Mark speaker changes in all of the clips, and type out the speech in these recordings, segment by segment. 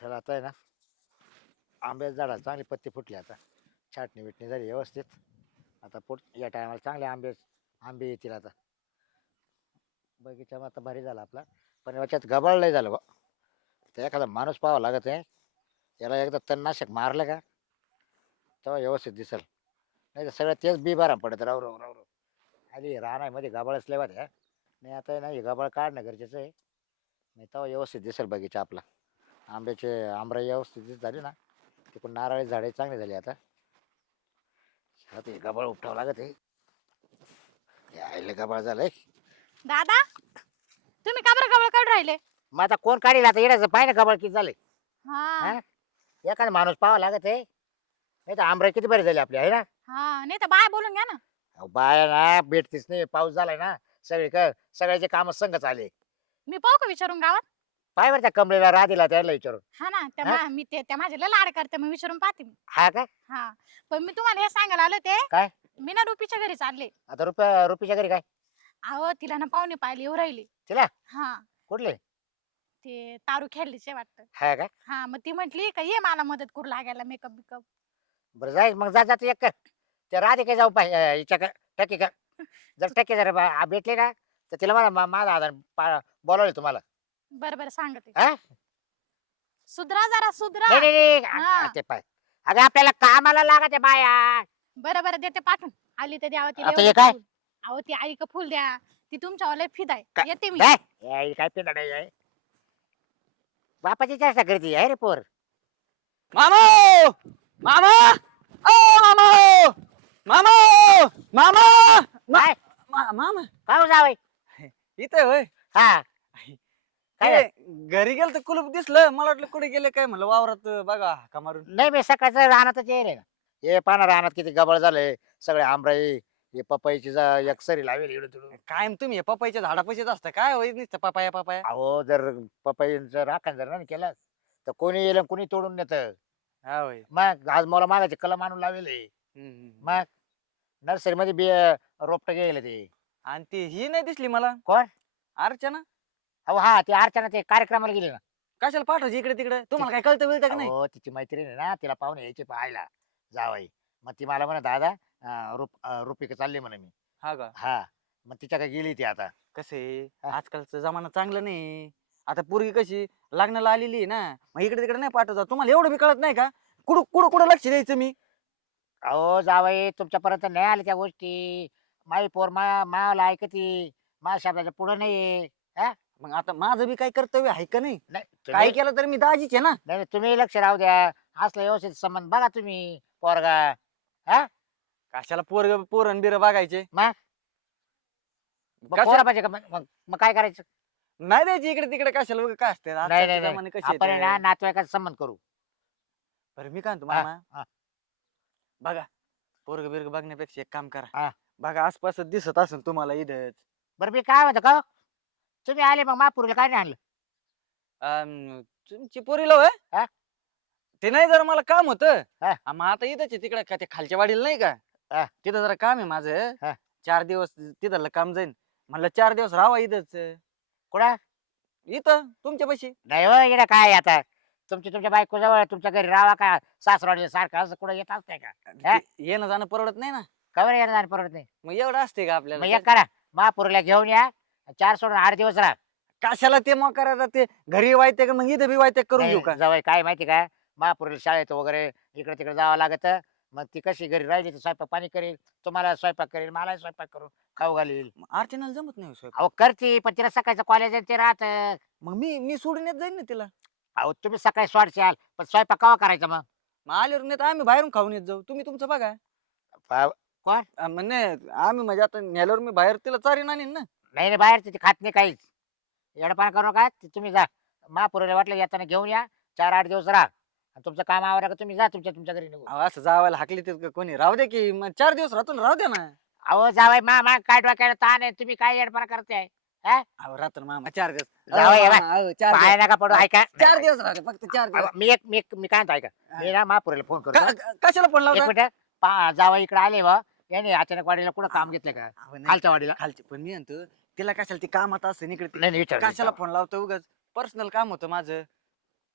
Speaker 1: त्याला आता आहे ना आंब्याच्या झाडाला चांगली पत्ती फुटली आता. छाटणी बिटणी झाली व्यवस्थित. आता या टायमाला चांगले आंबे येतील आता. बगीचा आता भारी झाला आपला. पण याच्यात गबाळ लय झालं बा. तर एखादा माणूस पाहावा लागत आहे. याला एकदा तणनाशक मारलं का तेव्हा व्यवस्थित दिसल. नाही तर सगळं तेच बी बारा पडत राव राव राव राव. आली रानामध्ये गबाळच लय होत्या. नाही आता आहे ना हे गबाळ काढणं गरजेचं आहे. नाही तेव्हा व्यवस्थित दिसेल बगीचा आपला. आंबा व्यवस्थित झाली ना. तिकडून नारळी झाडे चांगली झाली आता. आता हे गबाळ उपटावं लागत आहे. यायला गबाळ झालंय.
Speaker 2: दादा तुम्ही का बरं गवळ काढून राहिले?
Speaker 1: मग आता कोण काढील आता येण्याचं पाय ना गबाळ किती झाले.
Speaker 2: हा
Speaker 1: हा एखादा माणूस पाहावा लागत आहे. नाही तर आंबराई किती बरी झाली आपली आहे ना.
Speaker 2: हा नाही तर बाय बोलून घ्या ना.
Speaker 1: अहो बाया ना भेटतीच नाही. पाऊस झालाय ना. सगळ्याचे काम संगच आले.
Speaker 2: मी पाहू का विचारून गावात?
Speaker 1: पाय बरं त्या कमळीला राधीला त्याला विचारून.
Speaker 2: हा ना त्या
Speaker 1: हा?
Speaker 2: मी त्या माझ्या लय लाड करते मी विचारून पाहते मी.
Speaker 1: हा का
Speaker 2: हा पण मी तुम्हाला हे सांगायला आले ते
Speaker 1: काय
Speaker 2: मी ना रुपीच्या घरी चालले.
Speaker 1: आता रुपीच्या घरी काय
Speaker 2: अहो तिला ना पाहुणे पाहिले येऊ राहिली.
Speaker 1: तिला
Speaker 2: हा
Speaker 1: कुठले
Speaker 2: ते तारू खेळलीचे वाटतं.
Speaker 1: हा का
Speaker 2: हा मग ती म्हटली का ये मला मदत करू लागायला मेकअप बिकअप.
Speaker 1: बरं जाय मग जा जात एक कर त्या राधे काय जाऊ पाहिजे हिच्या का टक्के का जर टक्के जर भेटले ना तर तिला मला माझा आधार बोलावले तुम्हाला.
Speaker 2: बरं बरं सांगते.
Speaker 1: हा
Speaker 2: सुधरा जरा सुधरा.
Speaker 1: नाही नाही नाही.
Speaker 2: हा.
Speaker 1: ते पाय अगं आपल्याला कामाला लागत आहे बाया.
Speaker 2: बरं बरं देते पाठवून. आली तर द्यावं तिला
Speaker 1: आता
Speaker 2: एवढं
Speaker 1: हे काय?
Speaker 2: फुल. अहो ती आई का फुल द्या. ती तुमच्या लय फिदा आहे.
Speaker 1: काय?
Speaker 2: येते मी.
Speaker 1: काय पिंड आहे बापाची चेष्टा करते आहे रे पोर.
Speaker 3: मामा मामा ओ मामा मामा मामा
Speaker 1: काय
Speaker 3: मामा
Speaker 1: काय जावय
Speaker 3: इथे होय.
Speaker 1: हा काय
Speaker 3: ते घरी गेलं तर कुलूप दिसलं मला वाटलं कुठे गेले काय म्हणलं वावरात बघा हाका मारून.
Speaker 1: नाही मी सकाळचं रानातच येईल ना. हे पाना रानात किती गबळ झालंय. सगळे आंबराई हे पपईची एक सरी लावेल इकडे तिकडे.
Speaker 3: काय तुम्ही पप्पाच्या झाडापाशीच असतं काय होईल नुसतं पपाया पपाया.
Speaker 1: अहो जर पपईचं राखण जर नाही केलं तर कोणी येईल कोणी तोडून नेत.
Speaker 3: हा होय.
Speaker 1: मग आज मला मागायचे कलम आणून लावेल. मग नर्सरीमध्ये बी रोपट गेले ते.
Speaker 3: आणि ती ही नाही दिसली मला.
Speaker 1: कोण?
Speaker 3: अर्चना.
Speaker 1: अहो हा ते अर्चना ते कार्यक्रमाला गेले ना.
Speaker 3: कशाला पाठवायची इकडे तिकडे तुम्हाला काय कळतं मिळतं का नाही.
Speaker 1: हो तिची मैत्रीण आहे ना तिला पाहुणे यायचे पाहायला जावाई. मग ती मला म्हणा दादा रुपिका चालली म्हणे मी.
Speaker 3: हा का
Speaker 1: हा मग तिच्या काय गेली ती आता.
Speaker 3: कसे
Speaker 1: हा.
Speaker 3: आजकालचा जमाना चांगला नाही. आता पोरगी कशी लग्नाला आलेली आहे ना मग इकडे तिकडे नाही पाठवत तुम्हाला एवढं बी कळत नाही का कुठं कुठं कुठं लक्ष द्यायचं मी.
Speaker 1: अहो जावाई तुमच्यापर्यंत नाही आल्या त्या गोष्टी. माई पोर मायाला ऐकती. माझ्या शब्दाच्या पुढे नाही. हा
Speaker 3: मग आता माझं बी काही कर्तव्य आहे का नाही.
Speaker 1: नाही
Speaker 3: काय
Speaker 1: तुम्ही-
Speaker 3: केलं तर मी दाजीच आहे ना.
Speaker 1: नाही तुम्ही लक्ष राहू द्या. असलं व्यवस्थित संबंध बघा तुम्ही पोरगा. हा
Speaker 3: कशाला पोरण बिर बघायचे.
Speaker 1: मग
Speaker 3: कशा-
Speaker 1: पोरा पाहिजे का मग काय करायचं.
Speaker 3: नाही द्यायची इकडे तिकडे कशाला उगा काय असते
Speaker 1: नाही
Speaker 3: आजकालचे
Speaker 1: नाही
Speaker 3: जमाने
Speaker 1: नाही
Speaker 3: कसे
Speaker 1: आपण आहे ना
Speaker 3: आहेत.
Speaker 1: नातेवाईकाचा संबंध करू.
Speaker 3: बरं मी काय म्हणतो
Speaker 1: हा,
Speaker 3: मामा
Speaker 1: हा.
Speaker 3: बघा पोरग बिरग बघण्यापेक्षा एक काम
Speaker 1: हा.
Speaker 3: करा. बघा आसपास दिसत असेल तुम्हाला इथंच.
Speaker 1: बरं मी काय म्हणतो का हो? तुम्ही आले मग महापुरीला काय नाही आणलं.
Speaker 3: तुमची पोरीला होय
Speaker 1: हा?
Speaker 3: ते नाही जरा मला काम होतं.
Speaker 1: हा.
Speaker 3: मग आता इथंच आहे तिकडे का ते खालच्या वाडीला नाही
Speaker 1: हा.
Speaker 3: का तिथं जरा काम आहे माझं.
Speaker 1: हा.
Speaker 3: 4 दिवस तिथलं काम जाईन म्हणलं 4 दिवस राहावा इथंच.
Speaker 1: कुठं
Speaker 3: इथं तुमच्या पैसे
Speaker 1: नाही हो येणं काय आता. तुमच्या बायको जवळ तुमच्या घरी राहा का सासरवाडी सारखं असं कुठं येत असतंय का. हा?
Speaker 3: येणं जाणं परवडत नाही ना.
Speaker 1: कवर येणार परवडत नाही.
Speaker 3: मग एवढं असते का
Speaker 1: मग
Speaker 3: आपल्याला.
Speaker 1: एक करा महापुरीला घेऊन या. 4 सोडून 8 दिवस राहा.
Speaker 3: कशाला ते मग करायचं ते घरी वायते का मग इथं बी वायते करून घेऊ का.
Speaker 1: जवळ काय माहिती का महापुरीला शाळेत वगैरे इकडे तिकडे जावं लागत. मग ती कशी घरी राहिली तर स्वयंपाक पाणी करेल. तुम्हाला स्वयंपाक करेल मला स्वयंपाक करून खाऊ घालील.
Speaker 3: मग अर्चनाला जमत नाही हो स्वयंपाक.
Speaker 1: अहो करते पण तिला सकाळचं कॉलेज ते राहत.
Speaker 3: मग मी सोडून येत जाईन ना तिला.
Speaker 1: अहो तुम्ही सकाळी स्वाडशाल पण स्वयंपाक केव्हा करायचा मग.
Speaker 3: मग आल्यावर नाही तर आम्ही बाहेरून खाऊन येत जाऊ तुम्ही तुमचं बघा.
Speaker 1: कोण?
Speaker 3: म्हणजे आम्ही म्हणजे आता नेल्यावर मी बाहेर तिला चारीन आणीन ना.
Speaker 1: नाही नाही बाहेर तिथे खात नाही काहीच. येडपान करू नका. तुम्ही जा महापुरीला वाटलं येताना घेऊन या. 4-8 दिवस राहा. आणि तुमचं काम आवरा का तुम्ही जा तुमच्या घरी निघू.
Speaker 3: अहो, असं जावायला हाकली तिथं कोणी राहू दे की मग 4 दिवस राहतो ना, राहू दे ना.
Speaker 1: अहो जावाय मा काय डोक्याला ताण आहे. तुम्ही काय येडपान करताय.
Speaker 3: अहो राहतो ना मामा 4 दिवस.
Speaker 1: जावई,
Speaker 3: अहो,
Speaker 1: हे
Speaker 3: मामा, अहो, 4
Speaker 1: पाय
Speaker 3: दिवस.
Speaker 1: नका पडू ऐका.
Speaker 3: 4 दिवस राहते फक्त 4 दिवस.
Speaker 1: अहो, मी काय म्हणतो ऐका. मी ना महापुरीला फोन करतो.
Speaker 3: कशाला फोन
Speaker 1: एक
Speaker 3: लावता.
Speaker 1: मिनिट जावई इकडे आले व याने अचानक वाडीला कुठं काम घेतलं का
Speaker 3: अहो, नाही,
Speaker 1: खालच्या वाडीला.
Speaker 3: खालची पण मी म्हणतो तिला कशाला ती कामात असते इकडे
Speaker 1: नाही नाही विचार
Speaker 3: कशाला फोन लावतो उगाच पर्सनल काम होतं माझं.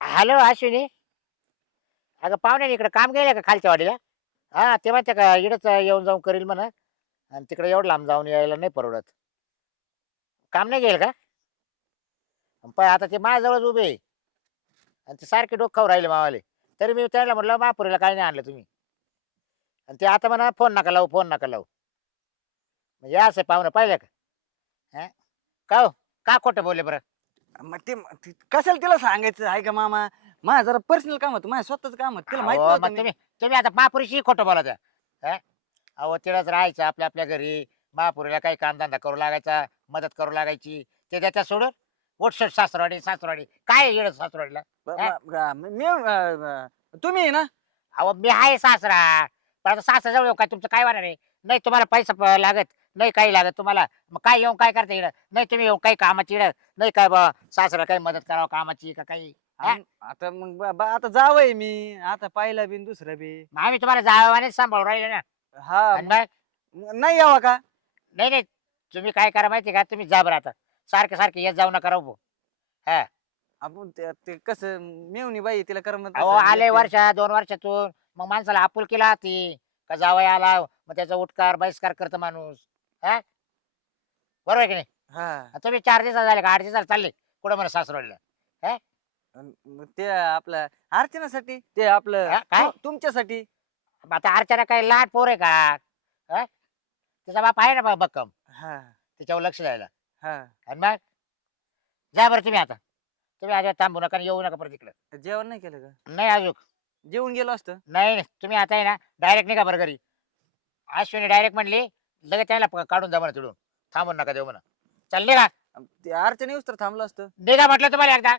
Speaker 1: हॅलो अश्विनी. अगं पाहुण्याने इकडे काम गेलं का खालच्या वाडीला? हा ते माहिती का इकडंच येऊन जाऊन करील म्हणा. आणि तिकडे एवढं लांब जाऊन यायला नाही परवडत. काम नाही गेलं का? पण आता ते माझ्याजवळच उभे आहे. आणि ते सारखे डोकं खाऊ राहिले मावाले. तरी मी त्याला म्हटलं महापुरीला काय नाही आणलं तुम्ही. आणि ते आता म्हणा फोन नका लावू, फोन नका लावू. म्हणजे असं पाहुणं पाहिलं का? हा का हो? का खोटं बोलले बरं?
Speaker 3: मग कशाला तिला सांगायचं आहे का मामा? माझं जरा पर्सनल काम होतं, माझ्या स्वतःच काम होतं, तिला माहित
Speaker 1: अहो,
Speaker 3: नव्हतं
Speaker 1: मग
Speaker 3: मी.
Speaker 1: तुम्ही तुम्ही आता महापुरीशी खोटं बोलत आहे. अहो तिलाच राहायचं आपल्या आपल्या घरी. महापुरीला काही कामधंदा करू लागायचा, मदत करू लागायची. ते त्याच्या सोडून उठसट सासरवाडी सासरवाडी काय येड सासरवाडीला? हा?
Speaker 3: तुम्ही आहे ना?
Speaker 1: अहो मी आहे सासरा. पण आता सासऱ्याजवळ येऊ काय तुमचं काय वाणार आहे? नाही तुम्हाला पैसा लागत, नाही काही लागत तुम्हाला. मग काय येऊन काय करता येणं? नाही तुम्ही येऊन काही कामाची येणं, नाही काय बा सासरा काही मदत करावं कामाची का काही? हा?
Speaker 3: आता मग आता जावंय मी आता पाहिला बी न दुसरं बी.
Speaker 1: मग आम्ही तुम्हाला जावानेच सांभाळून राहिले ना.
Speaker 3: हा
Speaker 1: आणि मग
Speaker 3: नाही यावं का?
Speaker 1: नाही नाही तुम्ही काय करा माहिती का? तुम्ही जा बरं आता. सारखे सारखे येत जाऊ नका राहू भाऊ. हा
Speaker 3: आपण ते कसं मेवणी बाई तिला करमत
Speaker 1: अहो
Speaker 3: नसेल,
Speaker 1: आले
Speaker 3: एकटे.
Speaker 1: वर्षा 2 वर्षातून मग माणसाला आपुलकीला राहते का जावई आला मग त्याचा उठकार बहिष्कार करतो माणूस. हा बरोबर आहे की नाही?
Speaker 3: हा
Speaker 1: आता तुम्ही 4 दिवस झाले का 8 दिवस चालले कुठं म्हणा सासरवाडीला?
Speaker 3: मग ते आपलं अर्चनासाठी ते आपलं
Speaker 1: हा, काय?
Speaker 3: तुमच्यासाठी.
Speaker 1: मग आता अर्चना काही लहान पोर आहे का? हा? तिचा बाप आहे ना बक्कम.
Speaker 3: हा
Speaker 1: तिच्यावर लक्ष द्यायला.
Speaker 3: हा
Speaker 1: आणि मग जा बरं तुम्ही आता. तुम्ही अजिबात थांबू नका आणि येऊ नका परत इकडं.
Speaker 3: जेवण नाही केलं का?
Speaker 1: नाही अजून.
Speaker 3: जेवून गेलो असतं.
Speaker 1: नाही नाही तुम्ही आता आहे ना डायरेक्ट निघा बरं घरी. अश्विनी डायरेक्ट म्हणली लगेच त्याला काढून जा म्हणा तिडून. थांबून नका देऊ म्हणा. चल निघा.
Speaker 3: ते अर्चना येऊस तर थांबलो असतं.
Speaker 1: निघा म्हटलं तुम्हाला एकदा.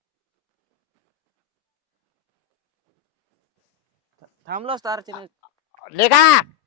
Speaker 3: थांबलो असतं अर्चना.
Speaker 1: निघा.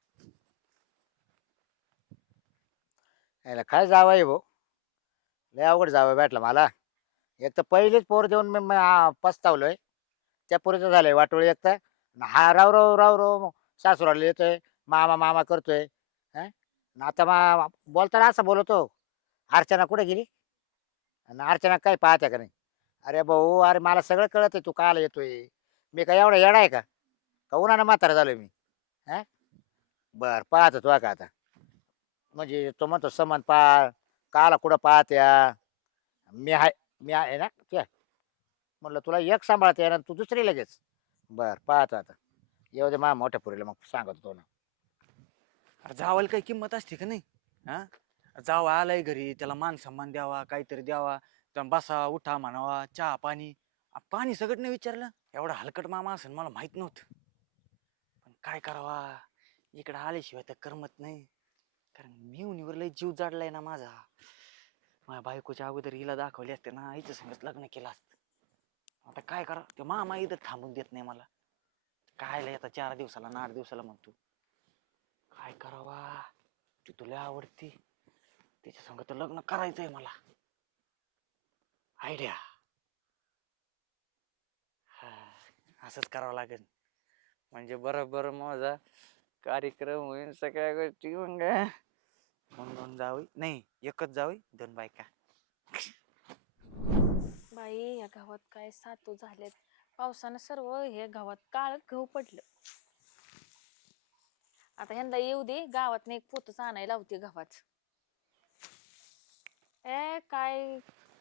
Speaker 1: याला काय जावं भाऊ. लय अवघड जावं भेटलं मला. एक तर पहिलीच पोर देऊन मी पस्तावलोय. त्या पोरीचं झालंय वाटोळी एक तर. हा राव राव राव राव सासूराला येतोय. मामा मामा करतोय. हं? आणि आता बोलताना असं बोलतो. अर्चना कुठे गेली? आणि अर्चना काय पाहत्या का नाही? अरे भाऊ अरे मला सगळं कळत आहे तू काला येतोय. मी काय एवढा येडा आहे का? का उन्हानं म्हातारा झालोय मी? हा बर पाहतो तुला का आता. म्हणजे तो म्हणतो समान पा काला कुठं पाहत्या. मी आहे ना ते. म्हणलं तुला एक सांभाळता येणार तू दुसरी लगेच. बर पाहतो आता. येऊ दे मा मोठ्या पुरीला मग सांगतो तो ना.
Speaker 3: अरे जावायला काही किंमत असते का नाही? हा जावा आलाय घरी त्याला मान सन्मान द्यावा काहीतरी द्यावा. त्याला बसा उठा म्हणावा चहा पाणी. पाणी सगळं नाही विचारलं. एवढा हलकट मामा असेल मला माहित नव्हतं. पण काय करावा इकडे आल्याशिवाय तर करमत नाही. कारण मेवणीवर लय जीव जाडलाय ना माझा. माझ्या बायकोच्या अगोदर हिला दाखवली असते ना हिच्या संगत लग्न केलं असतं. आता काय करा ते मामा इथं थांबून देत नाही मला. काय आता 4 दिवसाला ना 8 दिवसाला म्हणतो. काय करावा ती तुला आवडती तिच्या संग तर लग्न करायचंय मला. आयडिया. असंच करावं लागेल म्हणजे बरोबर माझा कार्यक्रम होईल सगळ्या गोष्टी. मग 2 जावई नाही एकच जावई 2 बायका.
Speaker 2: बाई या गावात काय सातू झालेत. पावसानं सर्व हे गावात काळ गहू पडलं. आता यंदा येऊ दे गावात एक पोतच आणायला लावते गावात. काय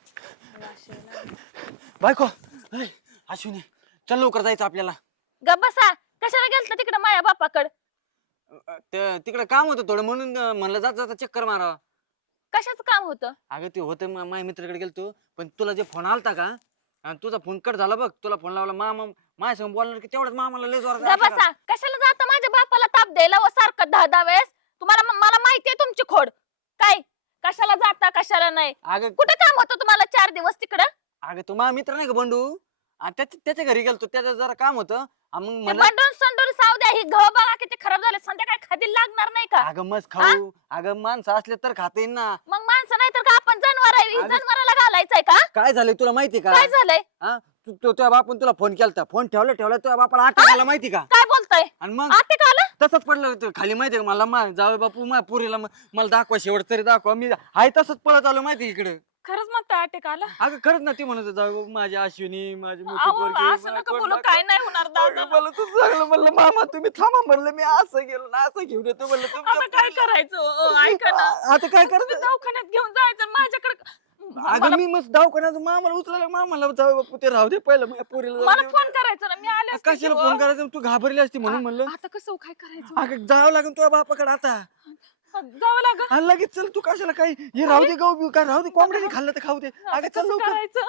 Speaker 3: बायको अश्विनी चल लवकर जायचं आपल्याला.
Speaker 2: ग बसा. कशाला गेलता तिकडं माया बापाकड?
Speaker 3: तिकडे काम होतं थोडं म्हणून म्हणलं जात जाता चक्कर मारावा.
Speaker 2: कशाच काम होतं?
Speaker 3: अगं ते होतं माझ्या मित्राकडे गेलतो. पण तुला जे फोन आलता का आणि तुझा फोन कट झाला बघ. तुला फोन लावला मामा माझ्या संग बोलणार की तेवढंच मामाला लय
Speaker 2: ग
Speaker 3: जोरात
Speaker 2: बसा. कशाला जाता माझ्या बापाला ताप द्यायला व सारखं 10-10 वेळेस? तुम्हाला मला माहितीये तुमची खोड. काय कशाला जाता कशाला नाही?
Speaker 3: अगं
Speaker 2: कुठे काम होतं तुम्हाला 4 दिवस तिकडं?
Speaker 3: अगं तू माझा मित्र नाही का बंडू त्याच्या घरी गेलतो. त्याचं जरा काम होतं. मग
Speaker 2: ते
Speaker 3: म्हणलं
Speaker 2: बंडून संडून साव द्या. ही गहू बघा किती खराब झाले. संध्याकाळी खादी लागणार नाही का?
Speaker 3: अगं मस्त खाऊ. अगं माणसं असले तर खाता येईन ना.
Speaker 2: मग माणसं नाही तर का आपण जनावर आहे?
Speaker 3: अगं-
Speaker 2: जनावराला घालायचंय का?
Speaker 3: काय झालंय तुला माहिती का?
Speaker 2: काय झालंय?
Speaker 3: तुझ्या बापून तुला फोन केलता. फोन ठेवला तुझ्या बापाला अटॅक आला माहिती का?
Speaker 2: काय बोलताय?
Speaker 3: आणि मग
Speaker 2: आते का आलं?
Speaker 3: तसंच पडलं होतं खाली माहिती का मला जावे बापू माझ्या पुरीला मला दाखवा शेवट तरी दाखवा. मी हाय तसंच पळत आलो माहिती इकडे.
Speaker 2: खरंच म्हणता अटॅक आला
Speaker 3: अगं खरंच ना ती म्हणत जाऊ माझी अश्विनी माझी मोठी
Speaker 2: अहो,
Speaker 3: पोरगी,
Speaker 2: असं
Speaker 3: माझं
Speaker 2: नका
Speaker 3: कोण
Speaker 2: बोलू
Speaker 3: नका.
Speaker 2: काय नाही होणार दादा
Speaker 3: अगं, मला तू चांगलं म्हणलं मामा तुम्ही थांबा म्हणलं मी असं गेलो ना असं घेऊन येतो म्हणलं
Speaker 2: आता
Speaker 3: तुमच्या
Speaker 2: काय
Speaker 3: पोरीला.
Speaker 2: करायचं ऐका ना
Speaker 3: आता काय
Speaker 2: तुम्ही
Speaker 3: करायचं
Speaker 2: दवाखान्यात घेऊन जायचं माझ्याकडे
Speaker 3: अगं मी मस्त दवाखान्यात मामाला उचलायला मामाला जाऊ बापू ते राहू दे पहिलं माझ्या पोरीला जाऊ
Speaker 2: मला
Speaker 3: दे.
Speaker 2: फोन करायचा ना मी आले असते
Speaker 3: कशाला
Speaker 2: की
Speaker 3: फोन
Speaker 2: हो.
Speaker 3: करायचा तू घाबरली असती म्हणून म्हणलं
Speaker 2: आता कसं काय करायचं
Speaker 3: अगं जावं लागेल तुझ्या बापाकडे आता
Speaker 2: जावं लागल
Speaker 3: आणि लगेच चल तू कशाला काही हे राहू दे गहू बिऊ काय राहू दे कोंबड्याने खाल्लं तर खाऊ दे
Speaker 2: आता
Speaker 3: अगं चल
Speaker 2: कसं
Speaker 3: लवकर
Speaker 2: करायचं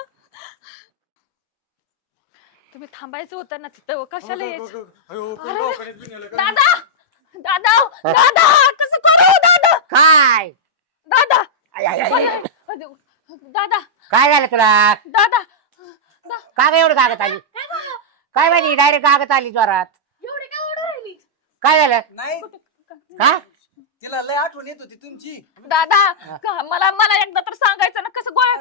Speaker 2: तुम्ही थांबायचं होतं ना तिथं कशाला यायचं दादा दादा दादा कसं करू दादा
Speaker 1: काय
Speaker 2: दादा
Speaker 1: आय, आय, आय, आय.
Speaker 2: दादा
Speaker 1: काय झालं तुला
Speaker 2: दादा
Speaker 1: का ग एवढं कागद आली काय माहिती डायरेक्ट कागद आली जोरात
Speaker 2: एवढी काय ओरडू राहिली
Speaker 1: काय झालं
Speaker 3: नाही
Speaker 1: का
Speaker 3: तिला लय आठवण येत होती तुमची
Speaker 2: दादा मला मला एकदा तर सांगायचं ना कसं गोळ्या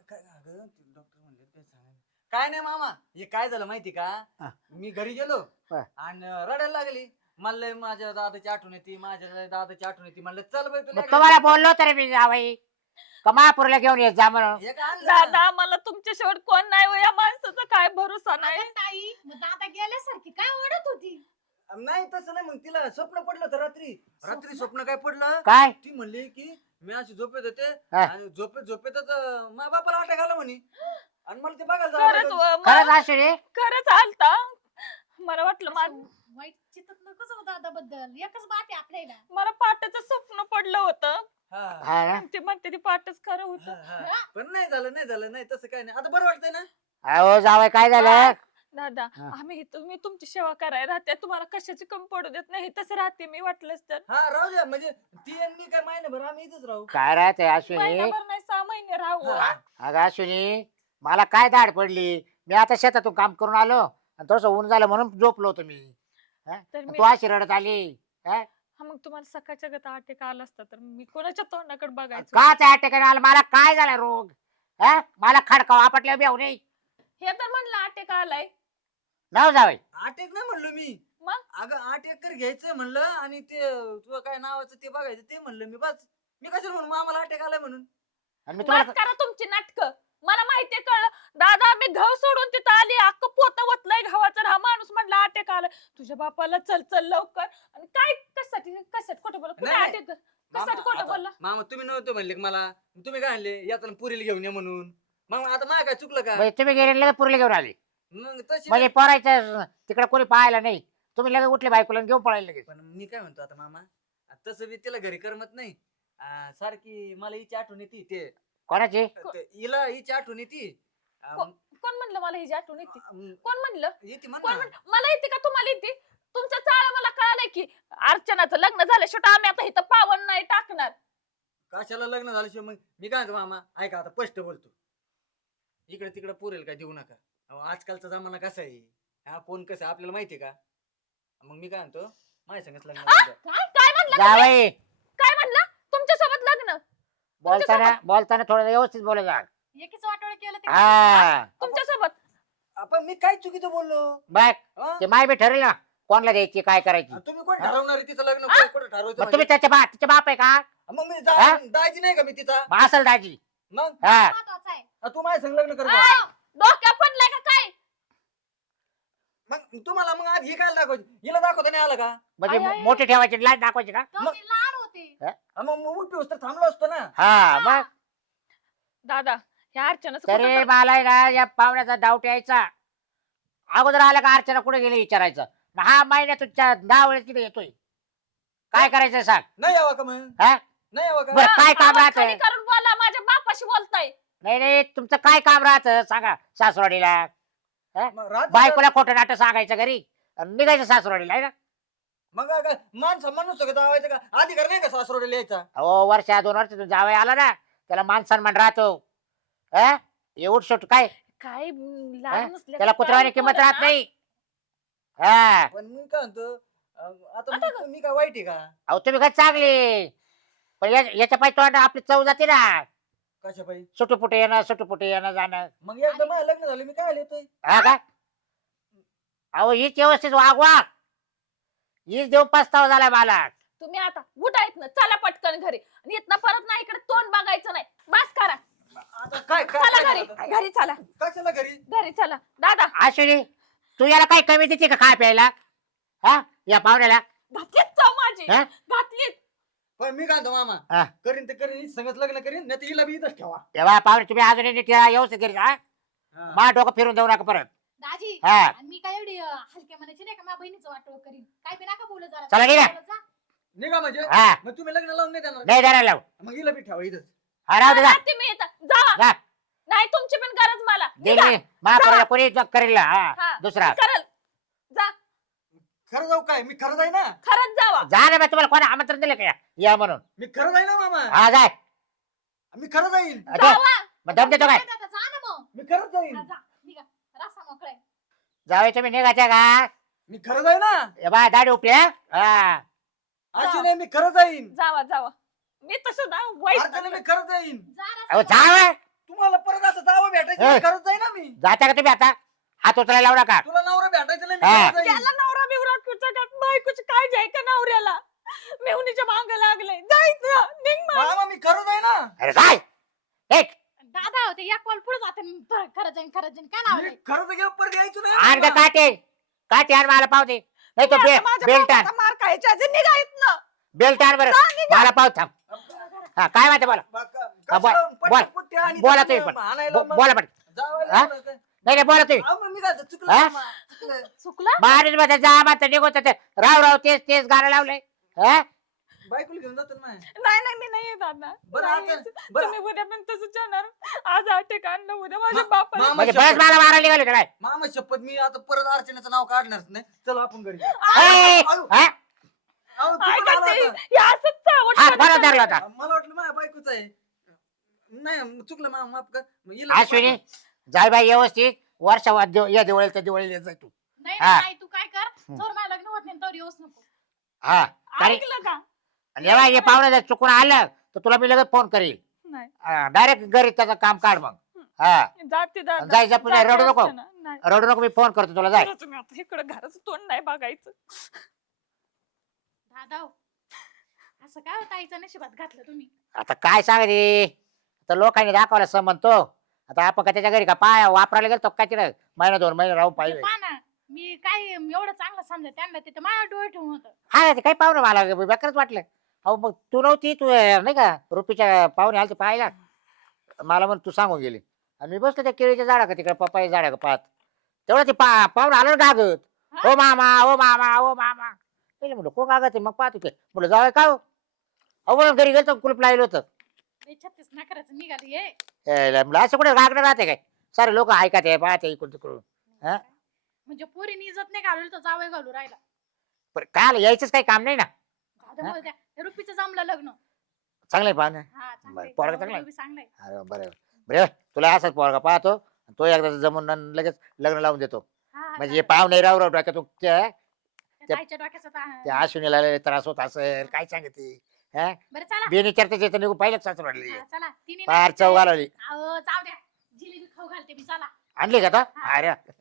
Speaker 3: काय नाही मामा हे काय झालं माहिती का
Speaker 1: हा.
Speaker 3: मी घरी गेलो
Speaker 1: हा.
Speaker 3: आणि रडायला लागली मला माझ्या दादाची आठवण येते माझ्या दादाची आठवण येते म्हणलं चल बाई तुला
Speaker 1: मग तुम्हाला बोललो तर मी जावई कमापुरला घेऊन येत जा म्हणून
Speaker 3: हे काय आणलं ना?
Speaker 2: दादा मला तुमच्या शेवट कोण नाही हो, या माणसाचा काय भरोसा नाही
Speaker 4: अगं ताई मग दादा गेल्यासारखी काय ओढत होती
Speaker 3: नाही तसं नाही मग तिला स्वप्न पडलं होतं रात्री स्वप्न काय पडलं
Speaker 1: काय
Speaker 3: ती म्हणली की मी अशी झोपेत होते
Speaker 1: हा.
Speaker 3: आणि झोपेतच माझ्या बापाला अटॅक आला म्हणे आणि मला ते बघायला
Speaker 2: खरंच
Speaker 3: जावं लागलं.
Speaker 1: खरंच अश्विनी
Speaker 2: खरंच आलता मला वाटलं
Speaker 4: वाईट चित्त नकोच हो दादा बद्दल एकच बात आहे आपल्याला
Speaker 2: मला पाटाचं स्वप्न पडलं होतं
Speaker 3: हा.
Speaker 1: हा ना?
Speaker 2: ते म्हणते ती पाटच खरं
Speaker 3: हा,
Speaker 2: होतं
Speaker 3: हा. पण नाही झालं नाही तसं काय नाही आता बरं वाटतंय ना
Speaker 1: अहो जावई काय झालं
Speaker 2: दादा
Speaker 1: हा.
Speaker 2: आम्ही इथं मी तुमची सेवा करायला राहते तुम्हाला कशाची कमी पडू देत नाही तसं राहते मी वाटलंच तर
Speaker 3: हा राहू द्या म्हणजे ती आणि मी काय महिनाभर आम्ही इथंच राहू
Speaker 1: काय राहते अश्विनी
Speaker 2: महिनाभर नाही 6 महिने राहू
Speaker 3: हा.
Speaker 1: अगं अश्विनी मला काय दाढ पडली मी आता शेतातून काम करून आलो आणि थोडस ऊन झालं म्हणून झोपलो होतो मी हा?
Speaker 2: तर मी
Speaker 1: तू अशी रडत आली हा?
Speaker 2: हा, मग तुम्हाला सकाळच्या गता अटॅक आला असता तर मी कोणाच्या तोंडाकडे बघायचं
Speaker 1: का त्या ठिकाणी आलं मला काय झाला रोग हा मला खडकाव आपटल्या बेव नाही
Speaker 2: हे तर म्हणलं अटॅक आलाय
Speaker 1: नाव जावई
Speaker 3: अटॅक नाही म्हणलो मी
Speaker 2: मग?
Speaker 3: अगं 8 एकर घ्यायचं म्हणलं आणि ते तुझं काय नावाचं ते बघायचं ते म्हणलं मी बस मी कशाला म्हणून आम्हाला अटॅक आलाय म्हणून
Speaker 1: आणि मी
Speaker 2: बस
Speaker 1: तुम्हाला
Speaker 2: करा तुमची नाटक मला माहितीये कळलं दादा मी घाव सोडून तिथं आली अख्ख पोत वतलंय घावाचं हा माणूस म्हणला अटॅक आलाय तुझ्या बापाला चल चल लवकर आणि काय कशासाठी खोटं बोला कुठे
Speaker 3: नाही, नाही.
Speaker 2: अटॅक कशासाठी खोटं बोलला
Speaker 3: मामा तुम्ही नव्हते म्हणले का मला तुम्ही काय म्हणले यातून पुरीला घेऊन ये म्हणून मग आता माझ्या काय चुकलं का
Speaker 1: म्हणजे तुम्ही गेले लगेच पुरले घेऊन आले
Speaker 3: मग तशी
Speaker 1: म्हणजे पोरायचं तिकडे कोणी पाहायला नाही तुम्ही लगेच उठले बायकोला आणि घेऊन पळायला लगेच
Speaker 3: पण मी काय म्हणतो आता मामा तसं बी तिला घरी करमत नाही सारखी मला हिची आठवण येते ते
Speaker 1: कोणाची
Speaker 3: हिला हिची आठवण येते
Speaker 2: कोण म्हणलं मला ही आठवण येते कोण म्हणलं
Speaker 3: येते म्हण
Speaker 2: कोण
Speaker 3: ना.
Speaker 2: म्हणलं मला येते का तुम्हाला येते तुमचं चाळ मला कळालंय की अर्चनाचं लग्न झालं शेवट आम्ही आता इथं पावन नाही टाकणार
Speaker 3: कशाला लग्न झाल्याशिवाय मग मी काय म्हणतो मामा ऐका आता स्पष्ट बोलतो इकडे तिकडे पुरेल काय देऊ नका अहो, आजकालचा जमाना कसा आहे हा कोण कसं आहे आपल्याला माहितीये का मग मी काय म्हणतो माझ्या संगच लग्न लावून द्या.
Speaker 2: काय म्हणलं तुम्ही?
Speaker 1: जावई
Speaker 2: काय म्हणलं तुमच्या सोबत लग्न
Speaker 1: बोलताना थोडं व्यवस्थित बोला जा
Speaker 4: एकच वाटोळ केलं ते
Speaker 1: हा
Speaker 2: तुमच्या सोबत
Speaker 3: आपण मी काय चुकीचं बोललो
Speaker 1: बघ
Speaker 3: हा?
Speaker 1: ते माय बी ठरेल ना कोणाला द्यायची काय करायची
Speaker 3: आणि तुम्ही कोण ठरवणार आहे तिचं लग्न
Speaker 2: आ?
Speaker 3: कुठं ठरवतो
Speaker 1: मग तुम्ही तिचे बाप आहे का
Speaker 3: मग मी
Speaker 1: हा?
Speaker 3: जायची नाही का मी तिचा
Speaker 1: मग असेल दाजी
Speaker 3: मग
Speaker 1: हा
Speaker 4: महत्वाचं आहे
Speaker 3: तू माझ्या संग लग्न कर बा.
Speaker 2: आय, डोक्या पडलाय का काय
Speaker 3: मग तुम्हाला मग आज ही काय दाखवायची हिला दाखवता नाही आलं का
Speaker 1: म्हणजे
Speaker 2: आय, आय, आय.
Speaker 1: मोठी ठेवायची लाईट दाखवायची का
Speaker 4: तेव्हा ते लहान होते
Speaker 3: मग उठू तर थांबलो असतो ना
Speaker 1: हा मग
Speaker 2: दादा ह्या अर्चनाचं
Speaker 1: तरी
Speaker 2: कुठं
Speaker 1: मला आहे ना या पाहुण्याचा डाऊट यायचा अगोदर आला का अर्चना कुठे गेली विचारायचं हा महिन्यात 10 वेळेस तिथे येतोय काय करायचं सांग
Speaker 3: नाही यावं का मग
Speaker 1: हा?
Speaker 3: नाही यावं का
Speaker 1: बरं, काय काम
Speaker 2: आवाज
Speaker 1: राहतं?
Speaker 2: खाली करून बोला माझ्या बापाशी बोलताय
Speaker 1: नाही नाही तुमचं काय काम राहतं सांगा सासरवाडीला
Speaker 3: मग राहत
Speaker 1: बायकोला खोटं नाटक सांगायचं घरी आणि निघायचं सासरवाडीला आहे ना
Speaker 3: मग काय मान सन्मान नसतो का जावायचं का अधिकार नाही का सासरोडे लिहायचा
Speaker 1: हो 2 वर्ष जावई आला ना त्याला मान सन्मान राहतो एवढ शेवट काय
Speaker 2: काय
Speaker 1: हा?
Speaker 2: लहान नसल्या
Speaker 1: त्याला कुत्र्याने किंमत राहत नाही हा
Speaker 3: पण मी काय म्हणतो आता
Speaker 2: आता
Speaker 3: मी काय वाईट आहे का
Speaker 1: अहो तुम्ही काय चांगली पण याच्या पाय तोंड आपली चव जाते ना
Speaker 3: कशा पाहिजे
Speaker 1: सुटुपुटे येणं जाणं
Speaker 3: मग एकदा माझं लग्न झालं मी काय येतोय
Speaker 1: हा का अहो हीच व्यवस्थित वागवा हीच देव पस्तावा झाला मला
Speaker 2: तुम्ही आता उठा इथनं चला पटकन घरी आणि इथनं परत नाही इकडे तोंड बघायचं नाही बस करा
Speaker 3: आता काय
Speaker 2: चला
Speaker 3: काय
Speaker 2: घरी
Speaker 3: आता?
Speaker 2: घरी चला
Speaker 3: कशाला घरी
Speaker 2: घरी चला दादा
Speaker 1: अश्विनी तू याला काय कमी देते का खाय प्यायला हा या पाहुण्याला
Speaker 2: घातलीच चव माझी
Speaker 1: हा?
Speaker 2: घातलीच
Speaker 3: पण मी काय म्हणतो मामा
Speaker 1: हा.
Speaker 3: करीन ते करीन संगत लग्न करीन नाही हिला बी इथंच ठेवा
Speaker 1: तेव्हा पाहुणे तुम्ही अजून नीट व्यवस्थित करीत हा
Speaker 3: हा.
Speaker 1: मा डोकं फिरून देऊ नका परत
Speaker 4: दाजी
Speaker 1: हा
Speaker 4: आणि मी काय एवढी हलके मनाची नाही का माझ्या बहिणीचं वाटोळ करीन काय बी नका बोलत जरा
Speaker 1: चला निघा.
Speaker 4: बोलत जा.
Speaker 3: निघा म्हणजे
Speaker 1: हा
Speaker 3: मग तुम्ही लग्न लावून नाही देणार
Speaker 1: नाही जाणार लावू
Speaker 3: मग हिला बी ठेवा इथंच
Speaker 1: हा राहू दे जा.
Speaker 2: राहते मी इथं जावा
Speaker 1: जा.
Speaker 2: नाही तुमची पण गरज मला
Speaker 1: देईल
Speaker 2: निघा.
Speaker 1: मी महापुराला कोणी करेल हा
Speaker 2: हा.
Speaker 1: दुसरा
Speaker 2: करल जा
Speaker 3: खरं जाऊ काय मी खरं जाई ना
Speaker 2: खरंच जावा
Speaker 1: जा ना बा, तुम्हाला कोणी आमंत्रण दिलं का या म्हणून
Speaker 3: मी खरं जाई ना मामा
Speaker 1: हा जाय
Speaker 3: मी खरं जाईन
Speaker 1: अच्छा,
Speaker 2: जावा
Speaker 1: मग दम देतो काय
Speaker 4: जा ना मग
Speaker 3: मी खरंच जाईन
Speaker 4: हा, जा निघा रस्ता मोकळा आहे.
Speaker 1: जावे तुम्ही निघायच्या का
Speaker 3: मी खरं जाईन ना
Speaker 1: ए बा दाढी उपली हा
Speaker 3: अशी नाही मी खरं जाईन
Speaker 2: जावा जावा मी तसं ना वाईट
Speaker 3: अर्चना मी खरं जाईन
Speaker 4: जा
Speaker 1: अहो
Speaker 4: रस्ता
Speaker 1: जाव
Speaker 3: तुम्हाला परत असं जावं भेटायचं
Speaker 1: ए.
Speaker 3: मी खरंच जाईन ना मी
Speaker 1: जाता का तुम्ही आता हात उचलायला लावू नका
Speaker 3: तुला नवरा भेटायचं नाही मी
Speaker 1: हा.
Speaker 3: खरंच जाईन
Speaker 2: त्याला नवरा बिवरा कुचकात बायकोची काळजी आहे का नवऱ्याला मेहुनीच्या माग लागले जायचं निघ मग.
Speaker 3: मामा मी खरं जाईन ना
Speaker 1: अरे जाय एक
Speaker 4: दादा होते एक कॉल पुढे जाते खरं जाईन काय नाव
Speaker 3: मी
Speaker 4: आहे?
Speaker 3: खरंच गेलो परत यायचं
Speaker 1: आण
Speaker 3: नाही
Speaker 1: का काटे काटे आण मला पाव दे नाही तो
Speaker 2: आता माझ्या
Speaker 1: बेल्ट आण
Speaker 2: बापाचा मार खायच्या आधी निघा इथनं.
Speaker 1: बेल्ट आण बरं
Speaker 2: जा, निघा.
Speaker 1: मला पाव थांब हा काय माहिती बोला हा, बोल, बोल. बोला तुम्ही पण. बोला पण हा? नाही नाही बोला तुम्ही
Speaker 3: मी काय चुकलं
Speaker 1: हा?
Speaker 3: मामा, चुकलं.
Speaker 2: चुकलं
Speaker 1: बाहेर मध्ये जा मात निघत होते राव राव तेच तेच गाणं लावलंय हा?
Speaker 3: बायकोला घेऊन जातो ना
Speaker 2: नाही नाही मी नाही येत दादा
Speaker 3: बरं
Speaker 2: नाही
Speaker 3: आता
Speaker 2: येत.
Speaker 3: बरं
Speaker 2: तुम्ही उद्या पण तसंच जाणार आज अटक आणलं उद्या माझ्या
Speaker 3: मा-
Speaker 2: बापाला
Speaker 3: मामा
Speaker 1: म्हणजे बरंच
Speaker 3: शपथ
Speaker 1: मला मारायला निघाले काय
Speaker 3: मामा शपथ मी आता परत अर्चनेचं नाव काढणारच नाही चला आपण घरी जाऊ.
Speaker 1: ए,
Speaker 3: आयो.
Speaker 1: हा?
Speaker 3: अहो, चुकून
Speaker 2: ऐका
Speaker 3: आला
Speaker 2: ते,
Speaker 3: होता.
Speaker 2: हे असंच चावट
Speaker 1: हात
Speaker 2: करत
Speaker 1: बरोबर
Speaker 2: होतं.
Speaker 1: धरला होता
Speaker 3: मला वाटलं माझ्या बायकोच आहे नाही चुकलं मामा माफ कर मग हिला
Speaker 1: अश्विनी जाय बाई व्यवस्थित वर्ष या दिवाळीला त्या दिवाळीला येत जाय तू
Speaker 4: नाही
Speaker 1: हा.
Speaker 4: नाही तू काय कर जर माझं लग्न होत नाही तर येऊच नको
Speaker 1: हा कारण
Speaker 2: ऐकलं का
Speaker 1: आणि जेव्हा हे पाहुणे जर चुकून आलं तर तुला मी लगेच फोन करील
Speaker 2: नाही
Speaker 1: डायरेक्ट घरी त्याचं काम काढ मग हा
Speaker 2: जाते दादा
Speaker 1: जाय जा पुन्हा
Speaker 2: जाते
Speaker 1: रडू नको
Speaker 2: असताना. नाही
Speaker 1: रडू नको मी फोन करतो तुला जाय
Speaker 2: खरंच मी आता इकडं घराचं तोंड नाही बघायचं
Speaker 4: दादा हो. असं काय होतं आईच्या नशिबात घातलं तुम्ही
Speaker 1: आता काय सांग रे आता लोकांनी दाखवला समजतो आता आपण का त्याच्या घरी का पाय वापरायला गेलो काय तिला महिना 2 महिने राहून पाहिजे
Speaker 4: पहा ना मी काय एवढं चांगलं समजलं त्यांना तिथं माझ्या डोळे ठेवून होतं
Speaker 1: हा ते काही पाहुणे मला बेकारच वाटलं अहो मग तू नव्हती तू नाही का रुपीच्या पाहुणे आलते पाहायला मला म्हण तू सांगून गेली आणि मी बसलो त्या केळीच्या झाडा का तिकडे पप्पाच्या झाडा का पाहत तेवढं ते पाहुणे आलं ना गागत
Speaker 4: हा?
Speaker 1: ओ मामा ओ मामा ओ मामा पहिले म्हणलं कोण गागत आहे? मग पाहतो ते म्हणलं जावं का हो? अहो म्हणून घरी गेलो कुलूप लावलं होतं
Speaker 4: 36 नकराचं निघाली हे
Speaker 1: म्हणलं असं कुठे गागणं राहते काय सारे लोक ऐकत आहे पाहते इकडून तिकडून हा?
Speaker 4: म्हणजे पोरीने इज्जत नाही घालवली तर जावई घालू राहिला
Speaker 1: पण काय यायचंच काही काम नाही ना
Speaker 4: दादा बोलत्या, हे रुपीचं जमलं लग्न
Speaker 1: चांगलं आहे पाहणं
Speaker 4: हा
Speaker 1: बरं, पोरगं चांगलं
Speaker 4: चांगलं
Speaker 1: आहे.
Speaker 4: चांगलंय
Speaker 1: अरे बरं बरं तुला असाच पोरगा पाहतो तो एकदा जमून लगेच लग्न लावून देतो
Speaker 4: हा
Speaker 1: म्हणजे हे पाहुणे राव राव टाकतो त्या
Speaker 4: ताईच्या डोक्याचा
Speaker 1: त्या अश्विनीला लय त्रास होत असेल काय सांगते हा
Speaker 4: बरं चला
Speaker 1: बेनिचरचं येतं निघून पाहिलं सासू वाटली
Speaker 4: हा, चला तिने
Speaker 1: फार चव घालवली
Speaker 4: अहो जाऊ द्या जिलेबी खाऊ घालते मी चला
Speaker 1: आणली का तो अरे